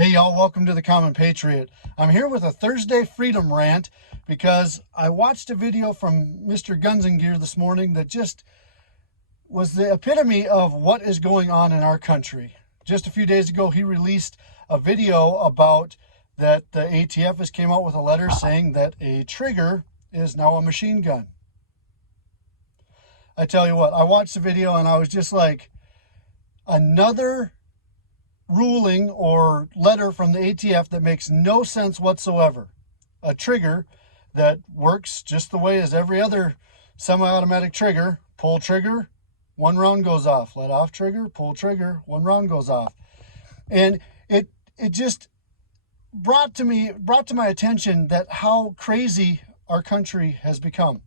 Hey y'all, welcome to the Common Patriot. I'm here with a Thursday Freedom Rant because I watched a video from Mr. Guns and Gear this morning that just was the epitome of what is going on in our country. Just a few days ago, he released a video about that the ATF has came out with a letter saying that a trigger is now a machine gun. I tell you what, I watched the video and I was just like, another ruling or letter from the ATF that makes no sense whatsoever. A trigger that works just the way as every other semi-automatic trigger. Pull trigger, one round goes off. Let off trigger, pull trigger, one round goes off. And it just brought to my attention that how crazy our country has become.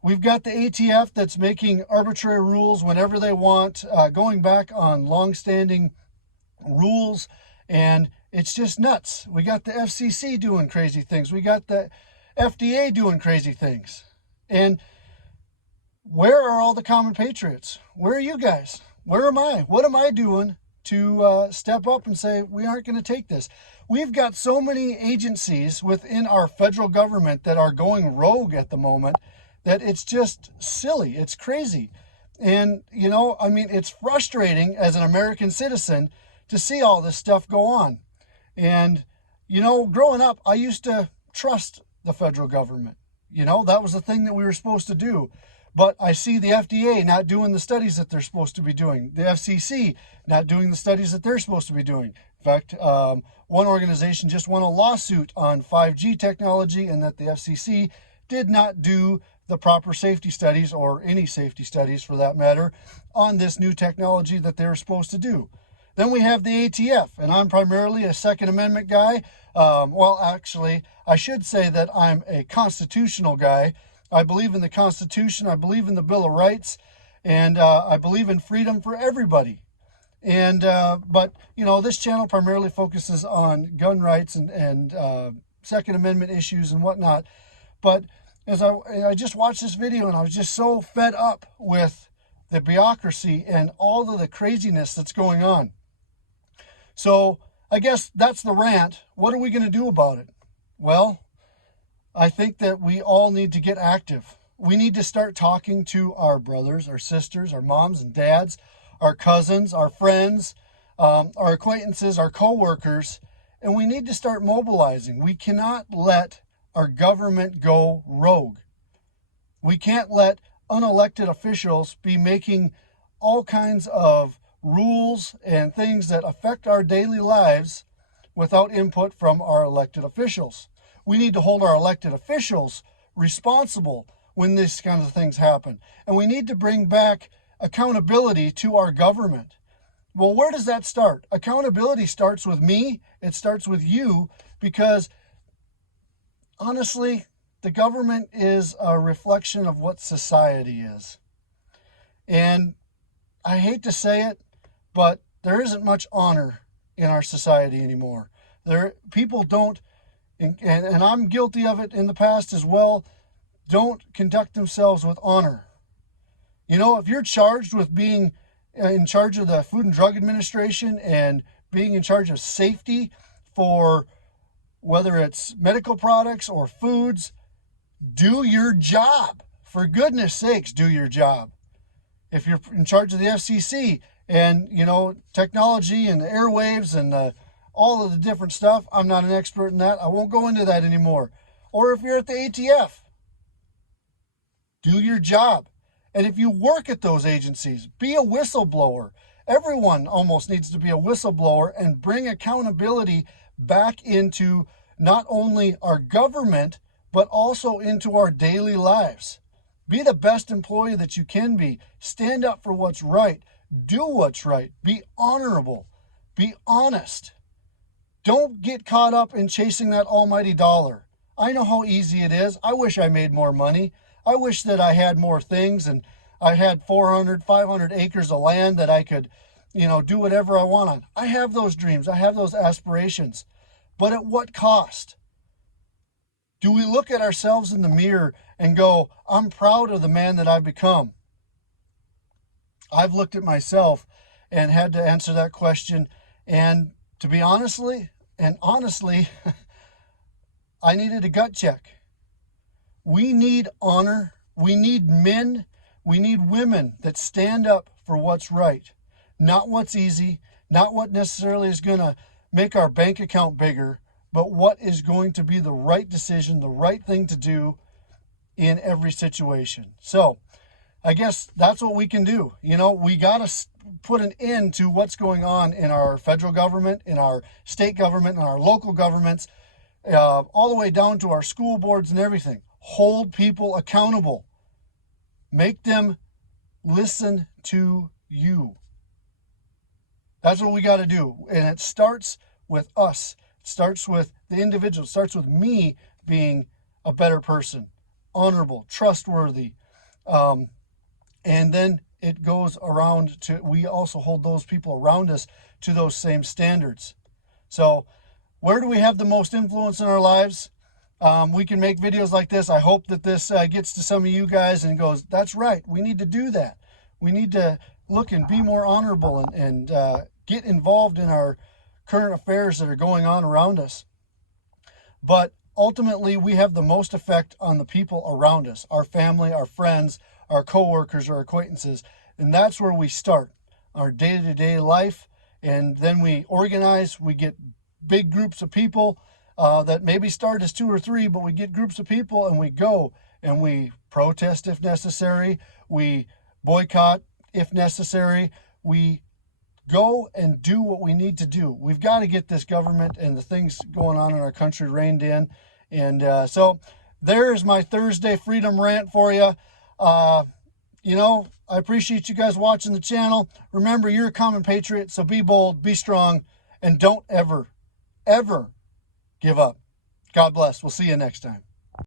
We've got the ATF that's making arbitrary rules whenever they want, going back on long-standing rules, and it's just nuts. We got the FCC doing crazy things. We got the FDA doing crazy things. And where are all the common patriots? Where are you guys? Where am I? What am I doing to step up and say we aren't going to take this? We've got so many agencies within our federal government that are going rogue at the moment that it's just silly. It's crazy. And, it's frustrating as an American citizen to see all this stuff go on. And, growing up, I used to trust the federal government. That was the thing that we were supposed to do. But I see the FDA not doing the studies that they're supposed to be doing. The FCC not doing the studies that they're supposed to be doing. In fact, one organization just won a lawsuit on 5G technology and that the FCC did not do the proper safety studies, or any safety studies for that matter, on this new technology that they're supposed to do. Then we have the ATF, and I'm primarily a Second Amendment guy. Actually, I should say that I'm a constitutional guy. I believe in the Constitution, I believe in the Bill of Rights, and I believe in freedom for everybody. And but this channel primarily focuses on gun rights and Second Amendment issues and whatnot. But as I just watched this video, and I was just so fed up with the bureaucracy and all of the craziness that's going on. So I guess that's the rant. What are we going to do about it? Well, I think that we all need to get active. We need to start talking to our brothers, our sisters, our moms and dads, our cousins, our friends, our acquaintances, our co-workers, and we need to start mobilizing. We cannot let our government go rogue. We can't let unelected officials be making all kinds of rules and things that affect our daily lives without input from our elected officials. We need to hold our elected officials responsible when these kinds of things happen. And we need to bring back accountability to our government. Well, where does that start? Accountability starts with me. It starts with you, because honestly, the government is a reflection of what society is. And I hate to say it, but there isn't much honor in our society anymore. People don't, and I'm guilty of it in the past as well, don't conduct themselves with honor. If you're charged with being in charge of the Food and Drug Administration and being in charge of safety for whether it's medical products or foods, do your job. For goodness sakes, do your job. If you're in charge of the FCC and, technology and the airwaves and all of the different stuff, I'm not an expert in that. I won't go into that anymore. Or if you're at the ATF, do your job. And if you work at those agencies, be a whistleblower. Everyone almost needs to be a whistleblower and bring accountability back into not only our government, but also into our daily lives. Be the best employee that you can be. Stand up for what's right. Do what's right. Be honorable. Be honest. Don't get caught up in chasing that almighty dollar. I know how easy it is. I wish I made more money. I wish that I had more things and I had 400, 500 acres of land that I could, do whatever I want on. I have those dreams. I have those aspirations. But at what cost? Do we look at ourselves in the mirror and go, I'm proud of the man that I've become? I've looked at myself and had to answer that question. And to be honestly, I needed a gut check. We need honor. We need men. We need women that stand up for what's right, not what's easy, not what necessarily is going to make our bank account bigger, but what is going to be the right decision, the right thing to do in every situation. So I guess that's what we can do. You know, we got to put an end to what's going on in our federal government, in our state government, in our local governments, all the way down to our school boards and everything. Hold people accountable. Make them listen to you. That's what we got to do. And it starts with us. It starts with the individual. It starts with me being a better person, honorable, trustworthy. And then it goes around to, we also hold those people around us to those same standards. So where do we have the most influence in our lives? We can make videos like this. I hope that this gets to some of you guys and goes, that's right, we need to do that. We need to look and be more honorable and get involved in our current affairs that are going on around us. But ultimately, we have the most effect on the people around us, our family, our friends, our coworkers, our acquaintances. And that's where we start our day-to-day life. And then we organize, we get big groups of people that maybe start as 2 or 3, but we get groups of people and we go and we protest if necessary. We boycott if necessary. We go and do what we need to do. We've got to get this government and the things going on in our country reined in. And so there's my Thursday Freedom Rant for you. You know, I appreciate you guys watching the channel. Remember, you're a common patriot, so be bold, be strong, and don't ever, ever give up. God bless. We'll see you next time.